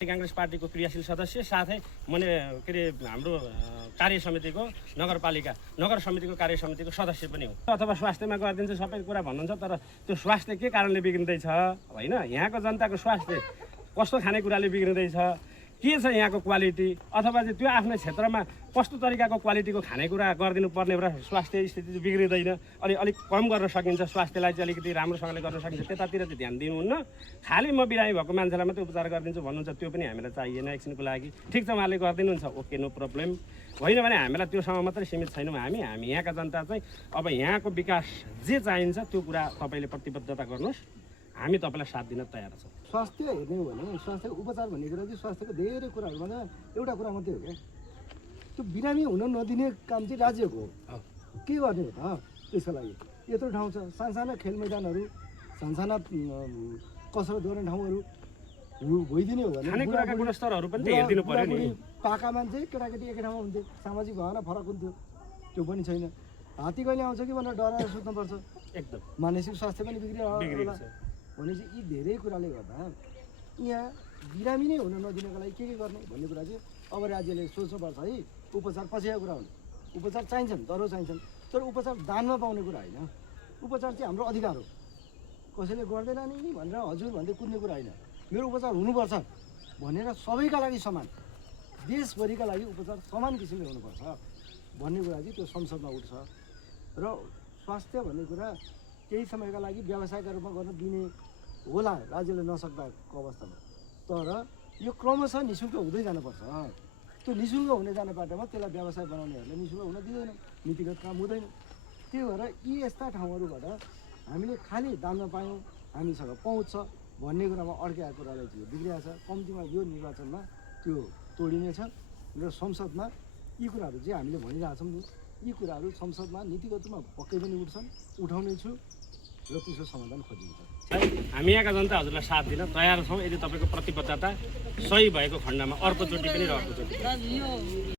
कांग्रेस पार्टीको क्रियाशील सदस्य साथै मैले के अरे हाम्रो कार्य समितिको नगर समितिको कार्य समितिको सदस्य पनि हो। अथवा स्वास्थ्यमा गरिदिन्छ सबै कुरा भन्नुहुन्छ, तर त्यो स्वास्थ्य के कारणले बिग्रिँदैछ होइन, यहाँको जनताको स्वास्थ्य कस्तो खानेकुराले बिग्रिँदैछ, के छ यहाँको क्वालिटी, अथवा चाहिँ त्यो आफ्नो क्षेत्रमा कस्तो तरिकाको क्वालिटीको खानेकुरा गरिदिनु पर्ने र स्वास्थ्य स्थिति चाहिँ बिग्रिँदैन, अनि अलिक कम गर्न सकिन्छ, स्वास्थ्यलाई चाहिँ अलिकति राम्रोसँगले गर्न सकिन्छ, त्यतातिर चाहिँ ध्यान दिनुहुन्न। खालि म बिरामी भएको मान्छेलाई मात्रै उपचार गरिदिन्छु भन्नुहुन्छ, त्यो पनि हामीलाई चाहिएन एकछिनको लागि। ठिक छ, उहाँले गरिदिनुहुन्छ, ओके, नो प्रब्लम। होइन भने हामीलाई त्योसँग मात्रै सीमित छैनौँ। हामी यहाँका जनता चाहिँ अब यहाँको विकास जे चाहिन्छ त्यो कुरा तपाईँले प्रतिबद्धता गर्नुहोस्, हामी तपाईँलाई साथ दिन तयार छौँ। स्वास्थ्य हेर्ने हो भने स्वास्थ्य उपचार भन्ने कुरा चाहिँ स्वास्थ्यको धेरै कुराहरूमा एउटा कुरा मात्रै हो क्या, त्यो बिरामी हुन नदिने काम चाहिँ राज्यको हो। के गर्ने हो त त्यसको लागि? यत्रो ठाउँ छ, सानसाना खेल मैदानहरू, सानसाना कसरत गर्ने ठाउँहरू भइदिने हो भने खानेकुराका गुणस्तरहरू पनि त हेरिदिनु पर्यो नि। पाका मान्छे केटाकेटी एकै ठाउँमा हुन्थ्यो, सामाजिक भावना फरक हुन्थ्यो, त्यो पनि छैन। हात्ती कहिले आउँछ कि भनेर डराएर सुत्नुपर्छ, एकदम मानसिक स्वास्थ्य पनि बिग्रिरहेको भनेपछि यी धेरै कुराले गर्दा यहाँ बिरामी नै हुन नदिनको लागि के गर्ने भन्ने कुरा चाहिँ अब राज्यले सोच्नुपर्छ है। उपचार पछिको कुरा हुन्, उपचार चाहिन्छन्, दरो चाहिन्छन्, तर उपचार दानमा पाउने कुरा होइन। उपचार चाहिँ हाम्रो अधिकार हो, कसैले गर्दैन नि भनेर हजुर भन्दै कुद्ने कुरा होइन। मेरो उपचार हुनुपर्छ भनेर सबैका लागि समान, देशभरिका लागि उपचार समान किसिमले हुनुपर्छ भन्ने कुरा चाहिँ त्यो संसदमा उठ्छ। र स्वास्थ्य भन्ने कुरा केही समयका लागि व्यवसायका रूपमा गर्न दिने होला राज्यले नसक्दाको अवस्थामा, तर यो क्रमशः निःशुल्क हुँदै जानुपर्छ। त्यो निःशुल्क हुने जाने बाटोमा त्यसलाई व्यवसाय बनाउनेहरूले निःशुल्क हुन दिँदैन, नीतिगत काम हुँदैन। त्यही भएर यी यस्ता ठाउँहरूबाट हामीले खालि दानमा पायौँ, हामीसँग पहुँच छ भन्ने कुरामा अड्केको कुरालाई चाहिँ बिग्रिएको छ। कम्तीमा यो निर्वाचनमा त्यो तोडिनेछ र संसदमा यी कुराहरू चाहिँ हामीले भनिरहेछौँ नि, यी कुराहरू संसदमा नीतिगत रूपमा पक्कै पनि उठ्छन्, उठाउने छु र त्यसको समाधान खोजिन्छ। हामी यहाँका जनता हजुरलाई साथ दिन तयार छौँ यदि तपाईँको प्रतिबद्धता सही भएको खण्डमा अर्कोचोटि पनि र अर्कोचोटि।